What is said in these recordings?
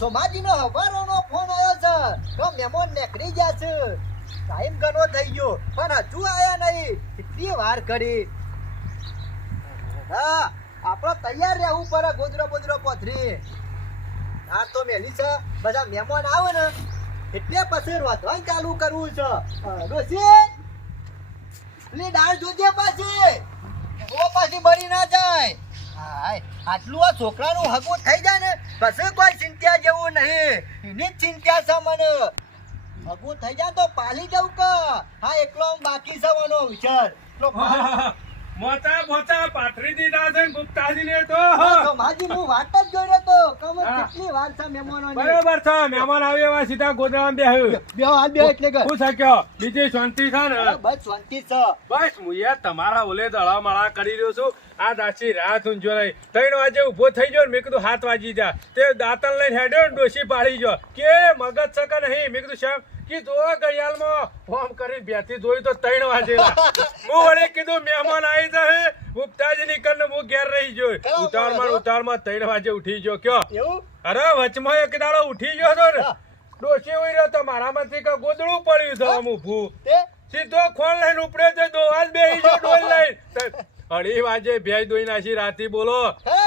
સોમાજીનો હવારોનો phone આવ્યો છે તો મહેમાન નીકળી ગયા છે ટાઈમ ઘણો થઈ ગયો પણ હજુ આયા નહીં કેટલી વાર કરી હા આપણે તૈયાર રહેવું પડે ગોદરો પથરી આ તો મેલી છે બધા મહેમાન આવે ને એટલે પછી રોધવાનું ચાલુ કરવું છે ડોશી પેલી દાળ જોજે પાછી બળી ના જાય હાય આટલું આ છોકરાનું હગું થઈ જાય ને પછી કોઈ ચિંતા જેવું નહીં એની જ ચિંતા છે મને હગું થઈ જાય તો પાલી જવું કે હા એકલો બાકી છે મને વિચાર મોટા પાથરી દીધા છે ગુપ્તાજી ને તો માજી હું વાત જ જોઈ તો કમ કેટલી વાર છે મહેમાનોની બરોબર છે મહેમાન આવ્યા એવા સીધા ગોદરામાં બેહ્યું બે એટલે કે હું શક્યો બીજી શાંતિ છે ને બસ શાંતિ છે બસ હું યાર તમારા ઓલે દળા માળા કરી રહ્યો છું આ દાસી રાત ઊંઝો રહી 3 વાગે ઉભો થઈ ગયો મેં કીધું 7 વાગી જા તે દાંતણ લઈને હેડ્યો ડોશી પાડી ગયો કે મગજ છે કે નહીં મેં કીધું શ્યામ કીધું ઘડિયાળમાં ફોર્મ કરી બેથી જોઈ તો 3 વાગેલા હું વળી કીધું મહેમાન આવી જશે ગુપ્તાજી નીકળને હું ઘેર રહી ગયો ઉતારમાં 3 વાગે ઉઠી ગયો કયો એવું અરે વચમાં એક દાડો ઉઠી ગયો તો ને ડોશી ઉઈ રહ્યો તો મારામાંથી કે ગોદડું પડ્યું છે આમ ઊભું સીધો ખોલ લઈને ઉપડે છે દોવાજ બેહી ગયો ડોલ લઈને 2:30 વાગે ભેજ દોઈ નાખી રાતી બોલો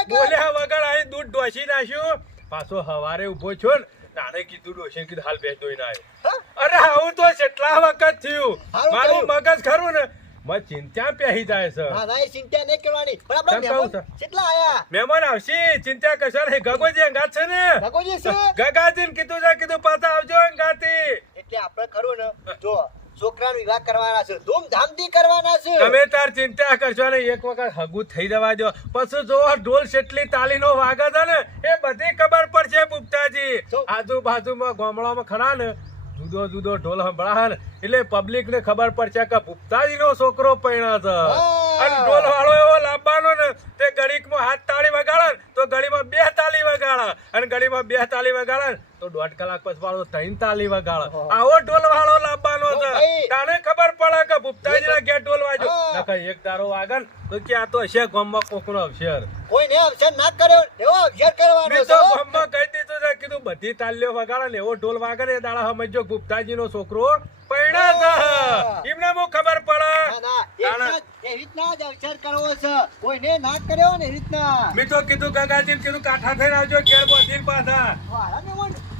બોલ્યા વગર અહીં દૂધ ડોસી નાખ્યું પાછો હવારે ઉભો છો ને નાને કીધું ડોશી કીધું હાલ ભેજ દોઈ નાખ્યો અરે આવું તો કેટલા વખત થયું મારું મગજ ખરું ને મત ચિંતા પહેરી જાય છે ના એ ચિંતા નહીં કરવાની પણ આપણે મહેમાન કેટલા આયા મહેમાન આવશે ચિંતા કશો નહીં ગગોજી અંગાત છે ને ગગોજી છે ગગાજીને કીધું પાછા આવજો અંગાતી એટલે આપણે ખરું ને જો છોકરાનો વિવાહ કરવાના છે ધૂમધામથી કરવાના છે તમે તાર ચિંતા કરશો ને એક વખત હગું થઈ જવા દો પછી જો ઢોલ કેટલી તાલીનો વાગે છે ને એ બધી ખબર પડશે પુપ્તાજી આજુબાજુમાં ગામડામાં ખરા ને જુદો ઢોલ સંભળાય ને એટલે પબ્લિક ને ખબર પડશે કે પુપ્તાજી નો છોકરો પૈણા છે અને ઢોલ વાળો એવો લાવવાનો ને તે ઘડીકમાં હાથ તાળી વગાડે તો ઘડીમાં 2 તાળી વગાડે અને ઘડીમાં 2 તાળી વગાડે તો 1.5 કલાક પછી વાળો 3 તાળી વગાડે આવો ઢોલ વાળો લાવવાનો છે તાને ખબર પડે કે પુપ્તાજી ના ઘેર ઢોલ વાજો નકર એક દારો વાગન તો કે આ તો હશે ગામમાં કોકનો અવસર કોઈ ને અવસર ના કર્યો એવો અવસર કરવાનો છે તો ગામમાં કહી દીધું છે કીધું બધી તાલીઓ વગાડે ને એવો ઢોલ વાગે ને દાડા સમજો પુપ્તાજી નો છોકરો પૈણા છે એમને મો ખબર પડે એ રીતના જ અવસર કરવો છે કોઈને ના કર્યો ને એ રીતના મેં તો કીધું ગંગાજી કીધું કાઠા થઈને આવજો ઘેર બોધીન પાછા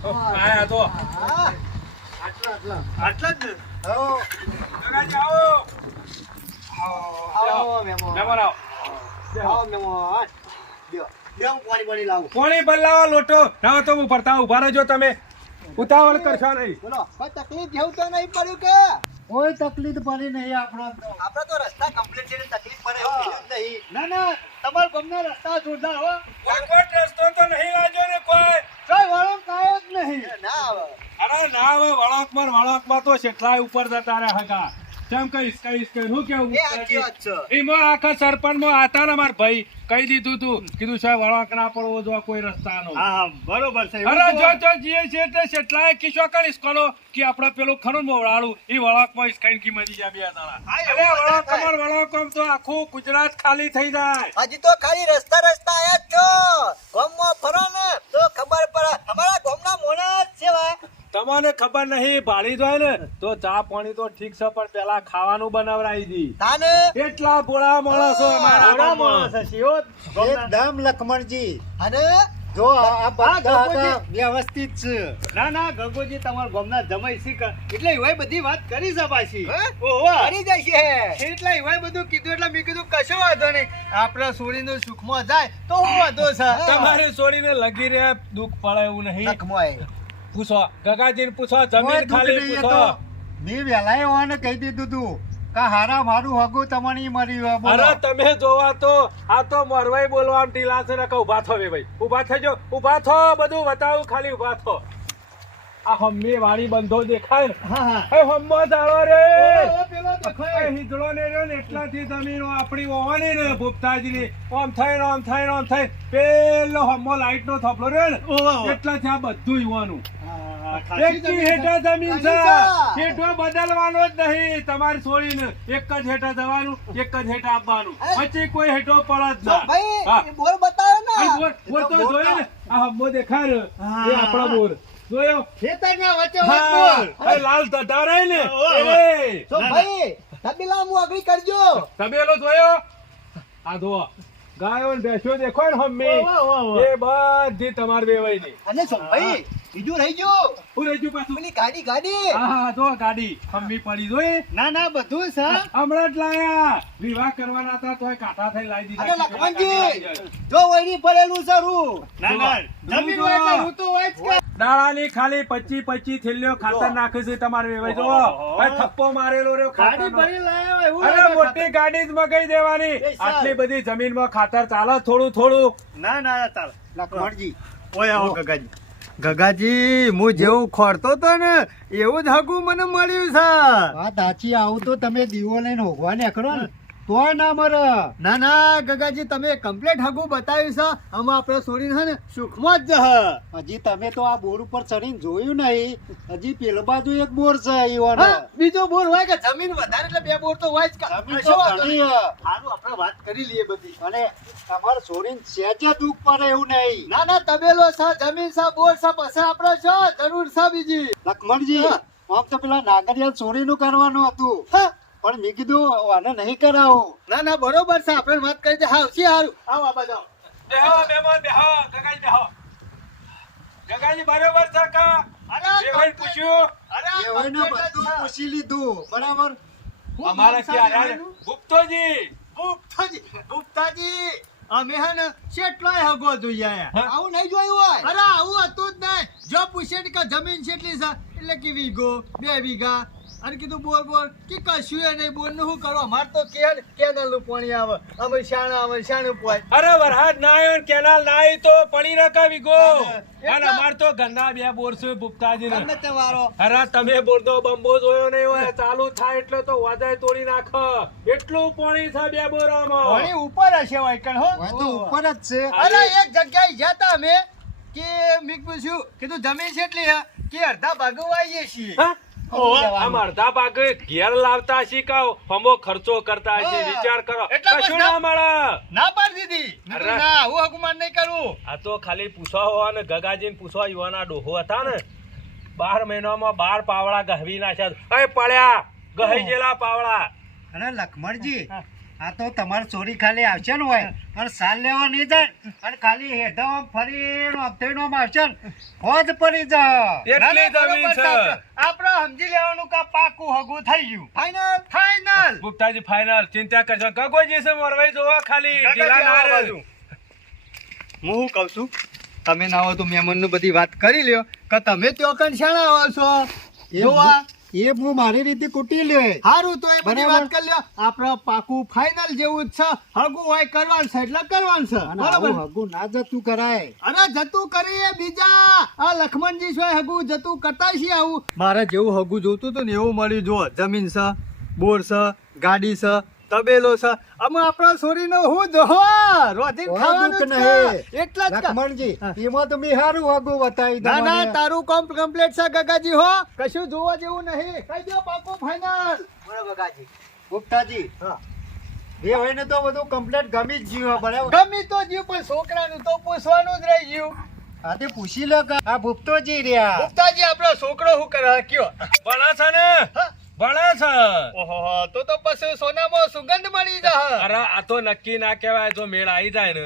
આયા તો આટલા જ ગંગાજી આવો મહેમાન પાણી બદલાવો લોટો ના તો હું પડતા ઉભા રહેજો તમે ઉતાવળ કરશો નહીં બોલો કોઈ તકલીફ જેવું તો નહીં પડ્યું કે કોઈ તકલીફ પડી નહીં આપણે તો રસ્તા કમ્પ્લીટ છે તકલીફ પડે એવું નહીં ના તમારા ગામના રસ્તા જોરદાર હો કોઈ રસ્તો તો નહીં લાગ્યો ને કોઈ વળો કાય જ નહીં ના આવે અરે ના હવે વળાકમાં તો કેટલાય ઉપર જતા રહ્યા હગા કેમ કહીશ હું કેવું એમાં આખા સરપંચમાં આતા ને માર ભાઈ કહી દીધું તું કીધું સાહેબ વળાંક ના પડવો જો કોઈ રસ્તાનો હા બરોબર છે અરે જો જીએ છે તે કેટલાય કિશો કરીશ કોનો કે આપણે પેલું ખરું મોવડાળું એ વળાંકમાં ઇસ્કાઈન કી મરી જાય 2 દાડા અરે વળાંકમાં તો આખું ગુજરાત ખાલી થઈ જાય હજી તો ખાલી રસ્તા આયા છો ગામમાં ફરો ને તો ખબર પડે અમારા ગામના મોણા છે તમને ખબર નહીં ભાળી જાય ને તો ચા પાણી તો ઠીક છે પણ પેલા ખાવાનું બનાવરાઈ દી તાને એટલા બોળા માણસો અમારા માણસ છે એકદમ લખમણજી અને જો આ બધા વ્યવસ્થિત છે ના ગગોજી તમારા ગામના જમાઈ શીખ એટલે એવાય બધી વાત કરી છે પાછી ઓહો કરી જશે એટલે એવાય બધું કીધું એટલે મેં કીધું કશો વાંધો નહીં આપણા સોડીનું સુખમાં જાય તો હું વાંધો છે તમારી સોડીને લગી રહ્યા દુઃખ પડે એવું નહીં લખમોય પૂછો ગગાજીને પૂછો જમીન ખાલી પૂછો મેં વહેલા એવાને કહી દીધું તું કા હારા મારું હગું તમારી મરી અરે તમે જોવા તો આ તો મોરવાઈ બોલવા ઢીલા છે ને કે ઉભા થો ભાઈ ઉભા થજો ઉભા થો બધું બતાવું ખાલી ઉભા થો આ હમ્મી વાળી બંધો દેખાય હા એ હમ્મો દાળો રે પેલો દેખાય હિજડો ને રે એટલાથી જમીનો આપણી ઓવાની ને ભૂપતાજીની ઓમ થઈ પેલો હમ્મો લાઈટ નો થપલો રે ને એટલાથી આ બધું યુવાનું એકથી હેઠા જમીન છે હેઠો બદલવાનો જ નહીં તમારી છોડીને એક જ હેઠા જવાનું એક જ હેઠા આપવાનું પછી કોઈ હેઠો પડે જ ના ભાઈ બોર બતાવો ને બોર તો જોયો ને આ હમ્મો દેખાય ને હા. એ આપણા બોર જોયો ખેતરના વચ્ચે હા, બોલ. એ લાલ તટારે ને ઓહો. એ તો ભાઈ તબેલા હું આગળ કરજો તબેલો જોયો આ જો ગાયો ને ભેંસો દેખો ને હમ્મી ઓહો, ઓહો. એ બધી તમાર વેવાઈની અને શું ભાઈ બીજું રહી ગયું હું રહી ગયું પાછું પેલી ગાડી હા હા જો ગાડી હમ્મી પડી જોઈ ના ના બધું છે હમણાં જ લાયા વિવાહ કરવાના હતા તોય કાંટા થઈ લાવી અને દીધા લખમણજી જો વળી પડેલું છે રૂ ના ના જમીન હોય એટલે હું તો હોય જ કે દાડાની ખાલી 25 થેલીઓ ખાતર નાખે છે તમારે વેવાઈ જો ઓહો. આ થપ્પો મારેલો રહ્યો ગાડી ખાતરનો. ભરી લાયો એવું અરે લાગે મોટી ગાડી જ મગાઈ દેવાની એ સાહેબ. આટલી બધી જમીનમાં ખાતર ચાલે થોડું થોડું ના ના ચાલ લખમણજી ઓય આવો ગગાજી ગગાજી હું જેવું ખોરતો તો ને એવું જ હગું મને મળ્યું છે વાત સાચી આવું તો તમે દીવો લઈને હોગવા નીકળો ને તોય ના મરે ના ના ગગાજી તમે કમ્પ્લીટ હગું બતાવ્યું છે આમાં આપણે છોડીને છે ને સુખમાં જ જહ હજી તમે તો આ બોર ઉપર ચડીને જોયું નહીં હજી પેલો બાજુ એક બોર છે ઈવાનો હા, બીજો બોર હોય કે જમીન વધારે એટલે બે બોર તો હોય જ કે. જમીન શું તો વાંધો ઘણી નહીં. હે. હારું આપણે વાત કરી લઈએ બધી અને તમારે છોડીને સહેજે દુઃખ પડે એવું નહીં ના ના તબેલો છે જમીન છે બોર છે પછી આપણે છે જરૂર છે બીજી લક્ષ્મણજી હા. આમ તો પેલા નાગરિયા ચોરીનું કરવાનું હતું હા. પણ મેં કીધું આને નહીં કરાવું ના ના બરોબર છે આપણે વાત કરી છે હાવ છે હારું આવો આ બાજુ આવો. બેહો મહેમાન બેહો ગગાજી બેહો ગગાજી બરોબર છે કા અરે, વેવાઈ પૂછ્યું અરે, એ હોય ને complete જ બધું છે. પૂછી લીધું બરાબર હું અમારા નામ ક્યાં સાહેબ આયા એનું? ગુપ્તોજી ગુપ્તાજી અમે હે ને શેટલોય હગો જોઈએ આયા. હા? આવું નહીં જોયું હોય અરે આવું હતું જ નહીં જો પૂછે ને કે જમીન કેટલી છે એટલે કે વીઘો 2 વીઘા અને કીધું બોર બોર કે કશું એ નહીં બોર નું શું કરો અમાર તો કેનલ નું પાણી આવે અમે શાણા આવે શાણું પોય અરે વરહાદ ના આવ્યો ને કેનાલ ના આવી તો પડી રકાવી ગો એટલે- અને અમાર તો ઘરના બે બોર છે ગુપ્તાજી ગમે તે વારો અરે તમે બોરનો બંબો જોયો નહીં હોય ચાલુ થાય એટલે તો વાજાય તોડી નાખ એટલું પાણી છે બે બોરામાં પાણી ઉપર હશે વાયકણ હો હોય તો ઉપર જ છે અરે એક જગ્યાએ ગયા તા અમે કે મેં પૂછ્યું કીધું જમીન કેટલી હે કે અડધા ભાગો આવીએ છીએ હા? આમ અડધા ભાગે ઘેર લાવતા શીખાવ હમો ખર્ચો કરતા હશે હા. વિચાર કરો એટલા કશું બધા- ના મળે ના પાડી દીધી મેં કીધું, અરે. ના હું હકુમાન નહીં કરું આ તો ખાલી પૂછવા હોવા ને ગગાજીને પૂછવા યુવાના ડોહો હતા ને 12 મહિનામાં 12 પાવડા ગહવી નાખ્યા અય પડ્યા ગહી ગયેલા પાવડા અને લક્ષ્મણજી આ તો તમારી ચોરી ખાલી આવશે ને હોય અને સાલ લેવા નહીં જાય અને ખાલી હેઠા ફરીને અપથેણો આવશે ને હોજ પડી જાય એટલી જમીન છે આપણે સમજી લેવાનું કે પાકું હગું થઈ ગયું ફાઈનલ ફાઈનલ ગુપ્તાજી ફાઇનલ ચિંતા કરશો ગગોજી છે મરવાઈ જોવા ખાલી ઢીલા ના રહે. હું શું કહું છું તમે ના હો તો મહેમાન નું બધી વાત કરી લ્યો કે તમે ત્યાં કંશાણા આવો છો જોવા એ હું મારી રીતે કૂટી લે સારું તો એ બધી બરાબર. વાત કરી લ્યો આપણે પાકું ફાઈનલ જેવું જ છે હગું હોય કરવાનું છે એટલે કરવાનું છે અને બરાબર આવું હગું ના જતું કરાય અરે જતું કરીએ બીજા આ લખમણજી છે હગું જતું કરતા છીએ આવું મારે જેવું હગું જોતું હતું ને એવું મળ્યું જો જમીન છે બોર છે ગાડી છે તબેલો છે અમે આપણા છોરીનો હું જો રોજી કોઈ ખાવાનું દુઃખ જ નહીં. છે. એટલા જ કા- લક્ષ્મણજી હા. એમાં તો મેં સારું હગું બતાવી ના ના તમને. તારું કોમ કમ્પ્લીટ છે ગગાજી હો કશું જોવા જેવું નહીં કહી દો પાકો ફાઈનલ બરોબર કાજી ગુપ્તાજી હા એ હોય ને તો બધું કમ્પ્લીટ ગમી જ ગયું બરાબર ગમી તો જીવ પણ છોકરાનું તો પૂછવાનું જ રહી ગયું આ તે પૂછી લો કે આ ભૂપતોજી રહ્યા ગુપ્તાજી આપણો છોકરો શું કરે કયો ભણે છે ને હા? ભણે છે ઓહો તો પછી સોનામાં સુગંધ મળી જા અરે આ તો નક્કી ના કહેવાય જો મેળ આવી જાય ને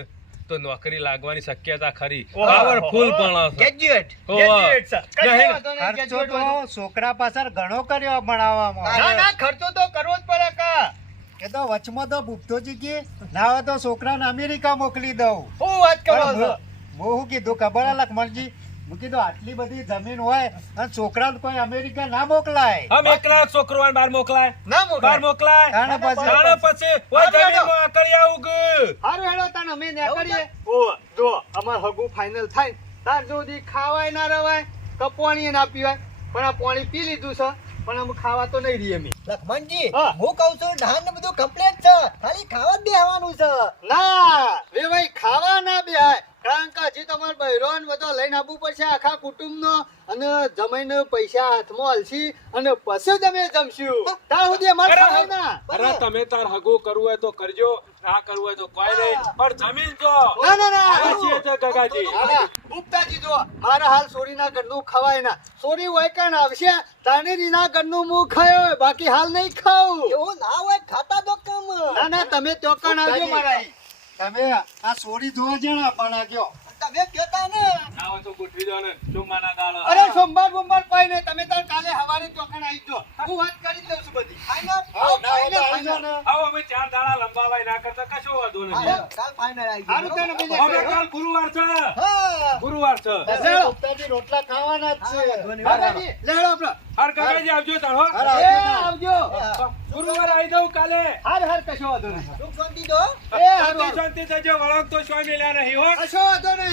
તો નોકરી લાગવાની શક્યતા ખરી ઓહો. પાવરફુલ ભણે છે ગ્રેજ્યુએટ ઓહો. ગ્રેજ્યુએટ છે કશો નહીં. વાંધો નહીં, ખર્ચો graduate વાળો. તો છોકરા પાછળ ઘણો કર્યો ભણાવવામાં ના ના ખર્ચો તો કરવો જ પડે કા એ તો વચમાં તો ભૂપતોજી કે ના હોય તો છોકરાને અમેરિકા મોકલી દઉં હું વાત કરો પણ છો હું શું કીધું ખબર હે લક્ષ્મણજી હું કીધું આટલી બધી જમીન હોય અને છોકરાને કોઈ અમેરિકા ના મોકલાય આમ એકલા છોકરો બહાર મોકલાય ના બહાર મોકલાય મોકલાય તાણે પછી તાણે પછી ઓય હારું હેડો. જમીનમાં આકડી આવું કે હારું હેડો તાન અમે ને કરીએ ઓ જો અમાર હગું ફાઇનલ થાય તાર સુધી ખાવાય ના રવાય કપવાણી ના પીવાય પણ આ પાણી પી લીધું છે પણ અમે ખાવા તો નહીં રહીએ અમે લખમણજી હા. હું કહું છું ધાન ને બધું કમ્પ્લીટ છે ખાલી ખાવા જ બેહવાનું છે ના રે ભાઈ ખાવા ના બેહાય કારણ કે હજી તમારે બહેરો ને બધો લઈને આવવું પડશે આખા કુટુંબનો અને જમાઈને પૈસા હાથમાં હાલશી અને પછી તમે જમશું ત્યાં સુધી અમારે અરે, ખાવાય ના અરે તમે તાર હગું કરવું હોય તો કરજો ના કરવું હોય તો કોઈ નહીં, પણ જમીન જો ના ના ના વાંચીએ છે ગગાજી. ઉપતાજી જો મારા હાલ સોરીના ઘરનું ખવાય ના સોરી વૈકણ આવશે તાનેરીના ઘરનું મું ખાયો હોય, બાકી હાલ નહીં ખાવું એવું ના હોય ખાતા તો કમ ના ના તમે ત્યોકણ આવજો મારા અહીં. તમે આ સોરી જોવા જણા પણ ગયો તમે કહેતા ને ના હોય તો ગોઠવી દો ને ચોમાના દાડો. અરે સોમવાર બોમવાર કોઈ નહીં તમે તાર કાલે હવારે ત્યોકણ આવી જો હું વાત કરી દઉં છું બધી ફાઈનલ હા, ના હોય તો આવી જાઓ ને. આવો અમે 4 દાડા લંબાવાય ના કરતા કશો વાંધો નથી. કાલ ફાઈનલ આવી હારું તને ગયું બીજે હવે કાલ ગુરુવાર છે, હા ગુરુવાર છે. દસે ગુપ્તાજી રોટલા ખાવાના જ છે. બાબાજી, લેવડો આપણો. હાર ગગાજી આવજો તાર હો. હાર એ આવજો ને. આવજો ગુરુવાર આવી જાઉં કાલે. હાર હાર કશો વાંધો નહીં સુખ શાંતિ દો એ હારું શાંતિ શાંતિ થજો, વળાંક તો સ્વાય મેલ્યા નહીં હો. કશો વાંધો નહીં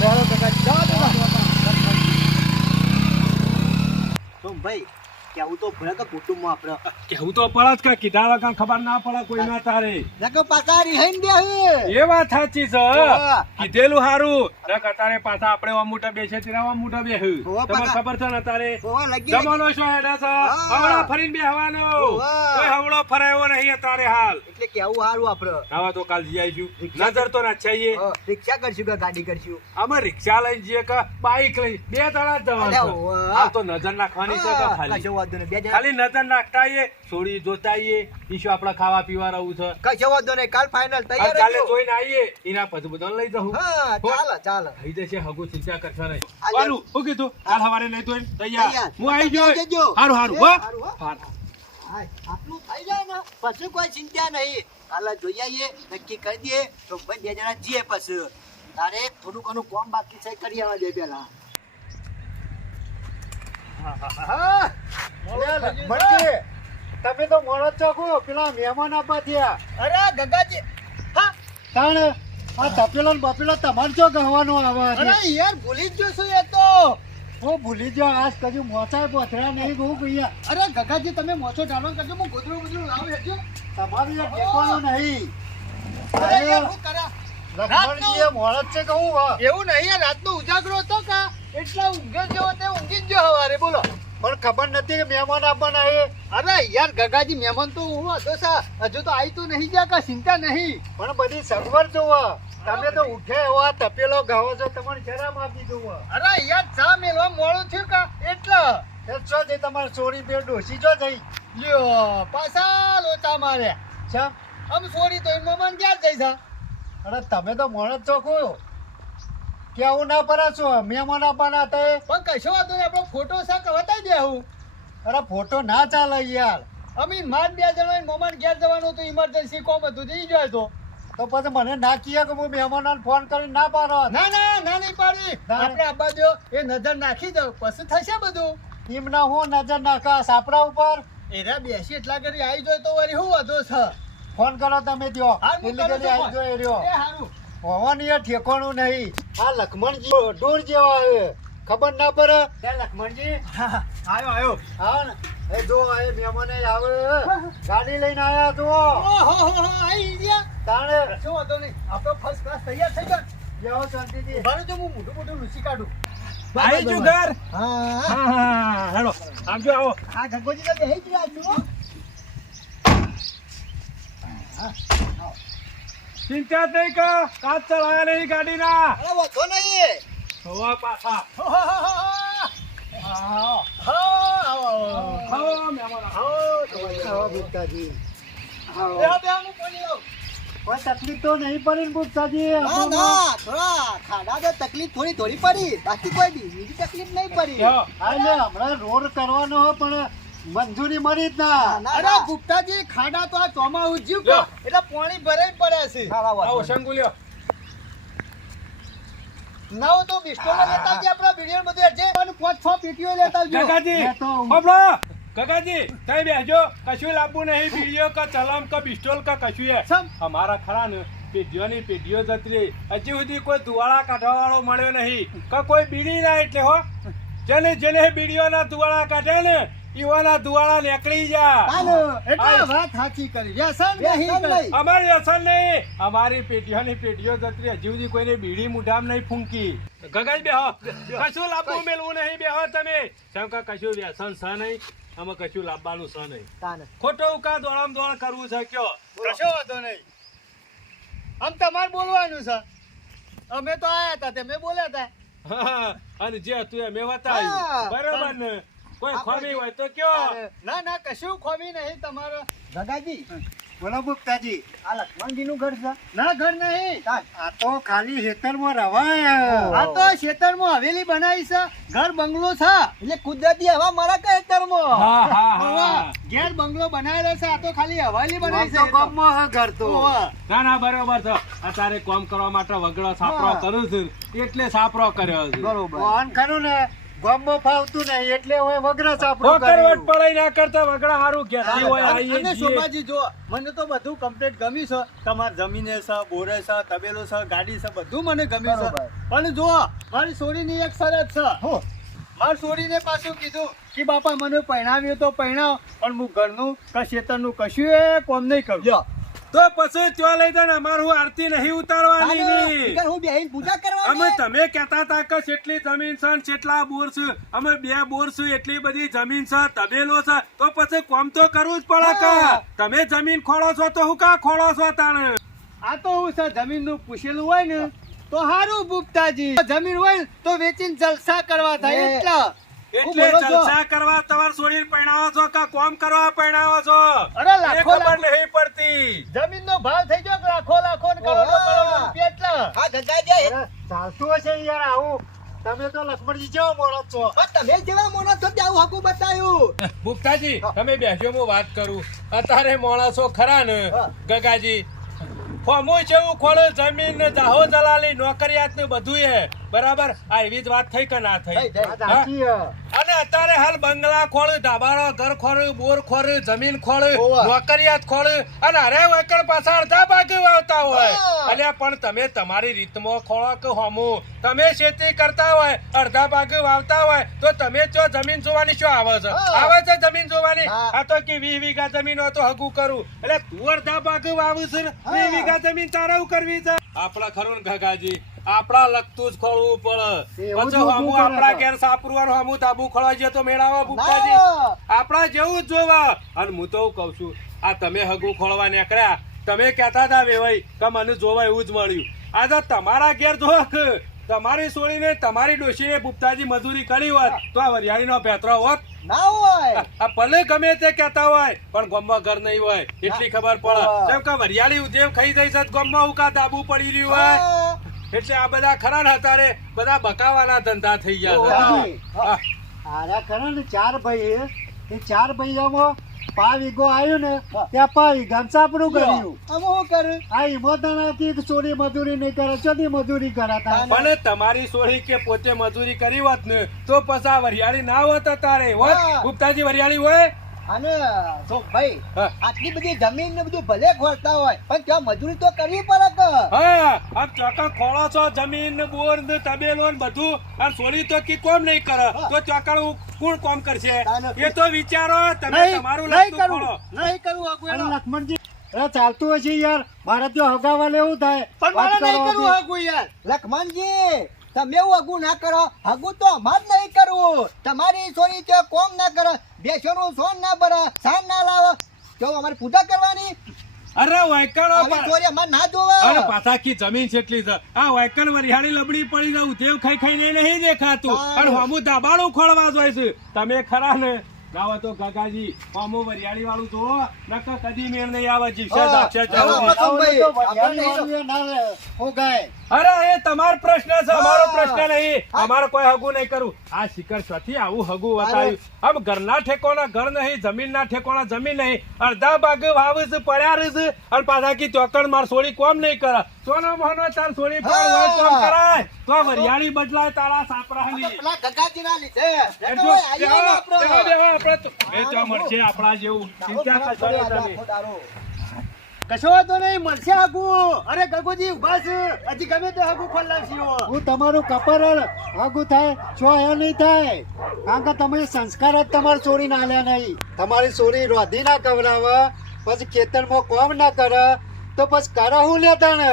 લેવડો કાકા જવા દો તો ભાઈ કેવું તો ભલે કે કુટુંબમાં આપણે કેવું તો પડે જ કે કીધા વગર ખબર ના પડે કોઈ ના તારે. નકો પાછા રિહાઈન બે એ વાત સાચી છે. હોવે. કીધેલું હારું નક અતારે પાછા આપણે ઓમ મોટા બેસે તેરા ઓમ મોટા બેહ. હોવે, તમને પાછા. ખબર છે ને તારે હોવા લગી જમાનો શું હેડા છે, હા. હવળા ફરીને બેહવાનો. હોવે. કોઈ હવળો ફરાયો નહીં અત્યારે હાલ. એટલે કેવું સારું આપણે આવા તો કાલ જઈ આવીશું. નજર તો ના છાઈએ. રિક્ષા કરશું કે ગાડી કરશું આમાં રિક્ષા લઈને જઈએ કે બાઈક લઈ બે દાડા જ જવાનું અલ્યા, છે. હોવે. હાલ તો નજર નાખવાની છે કે ખાલી કશો વાંધો નહીં બે જણા ખાલી નજર નાખતા આઈએ, છોડી જોતા આઈએ, ઈશું આપણે ખાવા પીવા રહું છે. કશો વાંધો નહીં કાલ ફાઈનલ હાલ તૈયાર કાલે રહેજો. જોઈને આવીએ એના પછી બધાને લઈ જાઉં. હા ચાલે ચાલે થઈ જશે હગું ચિંતા કરશો નહીં. આજે- વાલું, શું કીધું? કાલ સવારે લઈ દો એને. તૈયાર. તૈયાર. હું આવી તમે ગયો. આવજો. હારું હારું એ, હો. હારું હો. હારું. હા, આટલું થઈ જાય ને પછી કોઈ ચિંતા નહીં કાલે જોઈ આવીએ નક્કી કરી દઈએ તો ભાઈ બે જણા જઈએ પછી તારે થોડું ઘણું કોમ બાકી છે કરી આવવા દે પેલા હા અરે લક્ષ્મણજી, તમે તો મોડો જ છો કો, પેલા મહેમાન આપવા થયા. અરે ગગાજી હા તાણ આ તપેલો ને બપેલો તમારે ચો ગહવાનો આવે છે. અરે યાર ભૂલી જ જશું એ તો હું ભૂલી જાઓ, આજ કજુ મોચાય પોથરા નહીં બહુ ભૈયા. અરે ગગાજી તમે મોછો ઢાળવા કરજો હું ગોદરું ગોદરું લાવ હેજો તમારું એ ટેકવાનું નહીં. અરે અરે યાર હું કરા લક્ષ્મણજી એ મોડો જ છે કહું હા. એવું નહીં યાર રાતનો ઉજાગરો હતો કા એટલા ઊંઘે જેવો તે ઊંઘી જ ગયો હવારે બોલો પણ ખબર નથી કે મહેમાન આપવાના એ. અરે યાર ગગાજી મહેમાન તો હું હતો સા હજુ તો આવી તો નહીં જા કા ચિંતા નહીં પણ બધી સગવડ જોવો. તમે તો ઉઠે એવા તપેલો ગાવો છો, તમારે જરામ આપી જોવો. અરે યાર ચા મેલવા મોડું થયું કા એટલે એ છો જઈ તમારે ચોરી બે ડોસી છો જઈ લ્યો પાછા લોચા માર્યા છે. આમ સોરી તો એમ મન ક્યાં જઈ છે અરે તમે તો મોણ જ છો કો, કેવું ના પરા છો મહેમાન આપવાના હતા એ. પણ કશો વાંધો નહીં આપણો ફોટો શાક બતાવી દે હું અરે ફોટો ના ચાલે યાર. અમીન માર બે જણા મોમાન ઘેર જવાનું હતું ઇમરજન્સી કોમ હતું જઈ જાય તો પછી મને ના કીએ કે હું મહેમાનોને ફોન કરીને ના પાડો. ના ના ના નહીં પાડી ના. આપણે આબા દો એ નજર નાખી દો પછી થશે બધું એમ ના હું નજર નાખા સાપડા ઉપર. એરા બેસી એટલા કરી આવી જાય તો વળી હું વધો છે ફોન કરો તમે દ્યો. હાલ હું એટલી કરું ઘડી છું આવી ફોન. જોઈએ રહ્યો. એ હારું હોવાની એ ઠેકાણું નહીં. આ લક્ષ્મણજી ડોર જેવા આવે, ખબર ના પડે. ત્યાં લક્ષ્મણજી આયો આયો હા ને એ જો એ મહેમાને આવે ગાડી લઈને આયા તો ઓહો આવી ગયા તાણે શું વાંધો નહીં આપણો ફર્સ્ટ ક્લાસ તૈયાર થઈ ગયો જેવો શાંતિથી. ઉભારો જો હું મોટું મોટું લૂસી કાઢું આવી ગયું ઘર. હા હા, હા, હેડો. આવજો, આવો. આ ગગોજી તો બેહી જ રહ્યા છો ચિંતા જ નહીં કર. કાચ ચલાયા નહીં ગાડીના. અરે વધો નહીં જોવા પાછા. આવો, મહેમાનો. આવો ગુપ્તાજી. કોઈ તકલીફ તો નહીં પડી ને ગુપ્તાજી? ના ના થોડા ખાડા તો તકલીફ થોડી થોડી પડી બાકી કોઈ બીજી તકલીફ નહીં પડી લ્યો. હા, એટલે હમણાં રોડ કરવાનો હો, પણ મંજૂરી મળી જ ના. ના, અરે ના. ગુપ્તાજી ખાડા તો આ ચોમાસું જ્યું લ્યો. કે એટલે પાણી ભરાઈ પડ્યા છે ખાવા વાળો. આવો, શંકુ લ્યો. ના હોય તો બિસ્ટોલો લેતા આવજે આપણા વિડીયો બધું એડજે 5-6 પેટીઓ લેતા આવજો ગગાજી, મેં તો- હોભળો. ગગાજી, તમે બેસજો. કશું લાવવું નહીં. બીડીઓ કે ચલમ કે પિસ્તોલ કે કશું એ. સમ. અમારા ખરા ને પેઢીઓની પેઢીઓ જતી રહી. હજી સુધી કોઈ ધુવાળા કાઢવા વાળો મળ્યો નહીં કે કોઈ બીડી ના એટલે હો જેને જેને બીડીઓના ધુવાળા કાઢે ને ઈવાના દુવાળા નીકળી જા એટલે વાત સાચી કરી વ્યસન વ્યસન નહીં કરી. નહીં. અમારી અસર નહીં અમારી પેટીઓની પેટીઓ જતી હજી સુધી કોઈને બીડી મુઢામ નહીં ફૂંકી ગગાઈ બેહો કશું લાવવું મેલવું નહીં બેહો તમે કેમ કે કશું વ્યસન છે નહીં આમાં કશું લાવવાનું છે નહીં તાને. ખોટો ઉકા દોડામ દોડ કરવું છે કયો કશો વાંધો નહીં. આમ તમારે બોલવાનું છે. અમે તો આયા હતા તમે બોલ્યા હતા. હા, અને જે હતું એ મેં બતાવ્યું હા. બરાબર ને કોઈ આપણે ખોમી હોય તો કયો ના ના કશું ખોમી નહીં તમારો. ગગાજી, બોલો ગુપ્તાજી. આ લક્ષ્મણજીનું ઘર છે? ના ઘર નહીં. આ તો ખાલી હેતરમાં રવાય. આ તો ખેતરમાં હવેલી બનાવી છે. ઘર બંગલો છે. એટલે કુદરતી હવા મારા કઈ તરમાં. હા હા હોવે. હા ઘેર બંગલો બનાવેલો છે. આ તો ખાલી હવેલી આમ બનાવી તો છે. ગામમાં હે ઘર તો. હોવે. ના ના બરોબર છે અત્યારે કામ કરવા માટે વગડો સાપરો હા. કરું છું એટલે સાપરો કર્યો છે બરોબર. વાહન ખરું ને ગામમાં ફાવતું નહીં એટલે હવે વગરા સાપડું વગર કર્યું. પડાઈ ના કરતા વગડા હારું ઘેરથી હોય આવીએ અને છીએ. શોભાજી જો મને તો બધું કમ્પ્લીટ ગમ્યું છે. તમારે જમીને છે, બોરે છે, તબેલો છે, ગાડી છે, બધું મને ગમ્યું છે. બરોબર. પણ જો મારી છોડીની એક શરત છે. હો. મારી છોડીને પાછું કીધું કે બાપા મને પરણાવ્યો તો પરણાવ, પણ હું ઘરનું કે ખેતરનું કશું એ કોમ નહીં કરું. લ્યો. તો પછી ત્યાં લઈ જાય ને અમારું આરતી નહીં ઉતારવાની તાને, ની. ઈકન હું બેહીને પૂજા અમે કરવાની. તમે કહેતા હતા કે કેટલી જમીન છે ને કેટલા બોર છે અમે 2 બોર છે એટલી બધી જમીન છે તબેલો છે તો પછી કોમ તો કરવું જ પડે કે હા. તમે જમીન ખોળો છો તો હું કા ખોળો છો તાણે આ તો હું છે જમીનનું પૂછેલું હોય ને તો હારું ભૂપતાજી. જમીન હોય ને તો વેચીને જલસા કરવા થાય એ. એટલા. એટલે બોલો છો? જલસા કરવા તમાર છોડીને પરણાવો છો કે કોમ કરવા પરણાવો છો અરે એ લાખો ખબર લાખો નહીં પડતી જમીનનો ભાવ થઈ ગયો લાખો લાખો ને કરોડો ઓહો. કરોડો રૂપિયા એટલા. હા, ગગાજી, અરે, ચાલતું હશે યાર આવું. તમે તો લક્ષ્મણજી જેવો માણસ છો. પણ તમે જેવા મોણસ છો ત્યાં આવું હકું બતાવ્યું. ભૂપતાજી તમે બેસો હું વાત કરું અત્યારે માણસો ખરા ને હા. ગગાજી ફોમું છે એવું ખોળે જમીન ને જાહો જલાલી નોકરિયાત ને બધું એ બરાબર આ એવી જ વાત થઈ કે ના થઈ થઈ, થઈ. વાત સાચી હે. અને અત્યારે હાલ બંગલા ખોળ ધાબારો ઘર ખોળ બોર ખોળ જમીન ખોળ ઓવા. નોકરિયાત ખોળ અને અરે વૈકણ પાછા અડધા ભાગે વાવતા હોય હા. અલ્યા પણ તમે તમારી રીતમાં ખોળો કે હોમું તમે ખેતી કરતા હોય અડધા ભાગે વાવતા હોય તો તમે જો જમીન જોવાની શું આવે છે હા. આવે છે જમીન જોવાની હા. આ તો કે 20 વીઘા જમીન હોય તો હગું કરું એટલે તું અડધા ભાગે વાવું છે ને 20 વીઘા જમીન તારે એવું કરવી છે આપણા ખરું ને ગગાજી આપણા લગતું જ ખોળવું પડે એવું જ પછી ઊભું હમું કરે આપણા તો. ઘેર સાપરું હમું તાબુ ખોળવા જઈએ તો મેળાવા ભૂખતાજી ના. આપણા જેવું જ જોવા અને હું તો કઉ છું આ તમે હગું ખોળવા નીકળ્યા તમે કહેતા હતા વેવાઈ કે મને જોવા એવું જ મળ્યું આ તો તમારા ઘેર જો કે તમારી સોળીને તમારી ડોશીને ભૂપતાજી મજૂરી કરી હોત તો આ વરિયાળીનો પેતરો હોત ના હોય. આ ભલે ગમે તે કહેતા હોય પણ ગામમાં ઘર નહીં હોય એટલી ખબર પડે હા. કેમ કે વરિયાળી ઉદ્યોગ ખાઈ જાય છે ગામમાં ઉકા દાબુ પડી રહ્યું હોય હા. એટલે આ બધા ખરા ને અત્યારે બધા બકાવાના ધંધા થઈ ગયા છે હા. હા. આરા ખરા ને 4 ભાઈ હે. એ 4 ભાઈઓમાં 5 વીઘો આવ્યું ને ત્યાં 5 વીઘામાં સાપડું કર્યું. આમ હું કરું? આ ઈમોદાણાથી ચોરી મજૂરી નહીં કરે ચોથી મજૂરી કરાતા. પણ તમારી સોળી કે પોતે મજૂરી કરી હોત ને તો પછી આ વરિયાળી ના હોત તારે હોત હા. ગુપ્તાજી વરિયાળી હોય અને જો ભાઈ હા. આટલી બધી જમીન ને બધું ભલે ખોરતા હોય પણ ત્યાં મજૂરી તો કરવી પડે કે. હા આ ચોકા ખોળો છો જમીન ને બોર ને તબેલો ને બધું આ સોળી તો કી કોમ નહીં કરે તો ચોકાળું કોણ કોમ કરશે એ તો વિચારો તમે નહીં તમારું નહીં લાગતું કરું ખોળો નહીં કરું હગું અરે એનો. લક્ષ્મણજી અરે ચાલતું હશે યાર મારે ત્યાં હગાવા લેવું થાય પણ વાત મારે નહીં કરવાથી. કરવું હગું યાર. લખમણજી તમે એવું હગું ના કરો. હગું તો અમાર નહીં કરવું. તમારી છોરી છે કોમ ના કરે, બેસોનું સોન ના ભરે, સાન ના લાવે, જો અમારે પૂજા કરવાની. અરે વાયકણો આવી છોરી અમાર ના જોવે. અરે પાછા કી જમીન છેટલી છે આ વાયકણ વરિયાળી લબડી પડી જાવ તેવ ખાઈ ખાઈને નહીં દેખાતું હા. અને હમું દાબાળું ખોળવા જોઈએ છે તમે ખરા ને લાવો તો ગગાજી હમું વરિયાળી વાળું તો નકર કદી મેળ નહીં આવે જીવશે હા. જાગશે ચાલો, જાવ બસ. આવું તો ભાઈ, વરિયાળી આપણે વાળું એ ના રે. હોગાય. અરે એ તમારો પ્રશ્ન છે અમારો હા. પ્રશ્ન નહીં હા. અમારો કોઈ હગું નહીં કરું આ શિખર છથી આવું હગું બતાવ્યું આમ ઘરના ઠેકોના ઘર નહીં જમીનના ઠેકોના જમીન નહીં અડધા ભાગ વાવે છે પડ્યા રહે છે અને પાછા કી ચોકડ માર સોળી કોમ નહીં કરે સોનો મોહનો તાર સોળી પણ હોય કોમ કરાય તો આ વરિયાળી બદલાય તારા સાપરાની પેલા ગગાજીના લીધે. એ તો બેઠો, હોય, આવીએ ને બેહો, આપણે. બેહો, બેહો, આપણે તો- એ તો મળશે આપણા જેવું ચિંતા કરશો નહીં તમે. આખો દારો. કશો વાંધો નહીં, મળશે હગુ. અરે ગગુજી ઉભા છે, હજી ગમે તે હગુ ખોલાવશી હો. હું તમારું કપર આગું થાય છો એ નહીં થાય, કારણ કે તમે સંસ્કાર જ તમારી ચોરી ના આલ્યા નહીં. તમારી ચોરી રોધી ના કવરાવે, પછી ખેતરમાં કોમ ના કરે તો પછી કરે હું લેતા ને.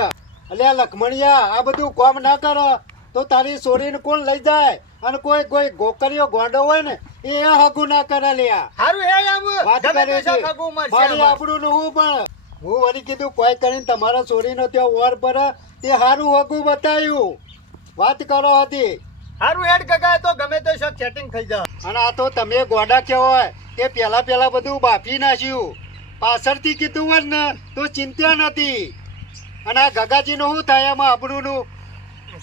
અલ્યા લખમણિયા, આ બધું કોમ ના કરે તો તારી ચોરીને કોણ લઈ જાય? અને કોઈ ગોકરીઓ ગોંડો હોય ને એ હગું ના કરે લ્યા. હારું હે આમ વાત ગમે કરે તે છે. હગુ મળશે મારી આમાં. આબરૂનું હું પણ હું વળી કીધું કોઈ કરીને તમારા ચોરીનો ત્યાં ઓર પર તે હારું હગું બતાવ્યું. વાત કરો હતી. હારું હેડ ગગા, તો ગમે તે શોખ સેટિંગ થઈ જાય. અને આ તો તમે ગોડા કહેવાય કે પેલા બધું બાફી નાખ્યું, પાછળથી કીધું હોય ને તો ચિંતા નથી. અને આ ગગાજીનું શું થાય એમાં આબરૂનું?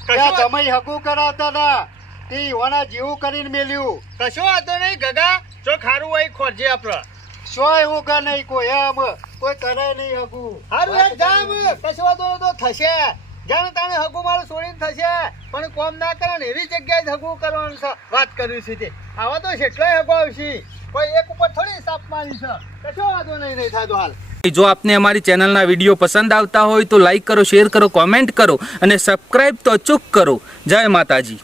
ત્યાં તમે હગું કરાવતા હતા તે ઈવાના જેવું કરીને મેલ્યું. કશો વાંધો નહીં ગગા, જો ખારું હોય ખોરજે આપડે. શોય હું કા નહીં કોઈ એમ કોઈ કરે નહીં હગું. હારું હેડ જામ, કશો વાંધો નહીં તો થશે. જાણે તાણે હગુ મારું છોડીને થશે, પણ કોમ ના કરે ને એવી જગ્યાએ જ હગુ કરવાનું છે. વાત કરવી છે તે આવા તો કેટલાય હગુ આવશે, કોઈ એક ઉપર થોડી સાપ મારી છે. કશો વાંધો નહીં થાય તો હાલ. જો આપને અમારી ચેનલના વિડીયો પસંદ આવતા હોય તો લાઈક કરો, શેર કરો, કોમેન્ટ કરો અને સબસ્ક્રાઈબ તો અચૂક કરો. જય માતાજી.